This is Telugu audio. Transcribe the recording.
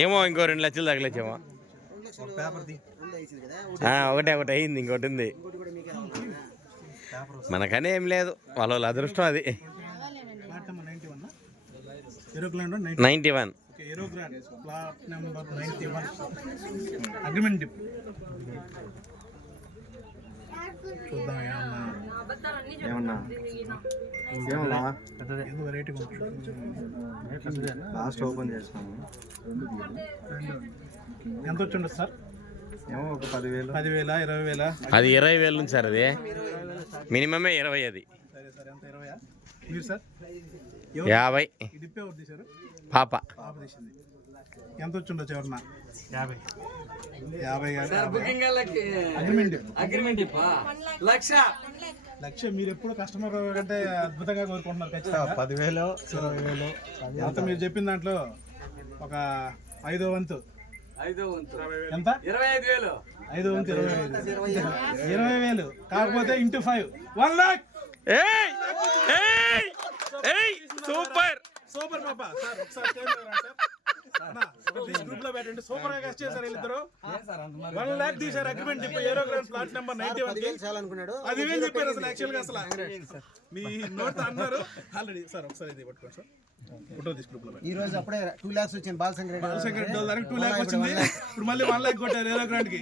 ఏమో ఇంకో 2 లక్షలు తగలేచేమో. ఒకటే అయింది, ఇంకోటి ఉంది. మనకనే ఏం లేదు, వాళ్ళ అదృష్టం అది. 91 చూద్దాం ఏమన్నా లాస్ట్ ఓపెన్ చేస్తాము. ఎంత వచ్చిండు సార్? ఏమో ఒక 10,000 20,000 అది 20,000 నుంచి సార్. అది మినిమమే 20. అది సరే సార్. ఎంత 20? మీరు సార్ 50. డిప్పే ఎవరు తీశారు? పాప తీసింది. ఎంత వచ్చిండొచ్చు ఎవరన్నా? 50 లక్ష. మీరు ఎప్పుడు కస్టమర్ కంటే అద్భుతంగా కోరుకుంటున్నారు. ఖచ్చితంగా 10,000 20,000 అంత మీరు చెప్పిన దాంట్లో ఒక 5వ వంతు. ఎంత? 25,000. 5వ వంతు 20,000. కాకపోతే ఇంటూ 5 1 లక్ష. సూపర్ సూపర్ పాప సార్. ఒకసారి గ్రూప్ లో పెట్టండి. సూపర్ గా కష్ట చేశారు వీళ్ళిద్దరు. 1 లక్ష తీశారు. అగ్రిమెంట్ ఏరోగ్రామ్ ప్లాట్ నెంబర్ 91 10,000 చెప్పారు. అసలు యాక్చువల్ గా అసలు మీ నోట్ అన్నారు ఆల్రెడీ. సార్ ఒకసారి ఇది పట్టుకోండి సార్. ఫోటో తీసి గ్రూప్ లో ఈ రోజు అప్పుడే 2 లక్షలు వచ్చింది. బాలశంకర్ రెడ్డి 2 లక్ష వచ్చింది. ఇప్పుడు మళ్ళీ 1 లక్ష కొట్టారు ఏరోగ్రాండ్ కి.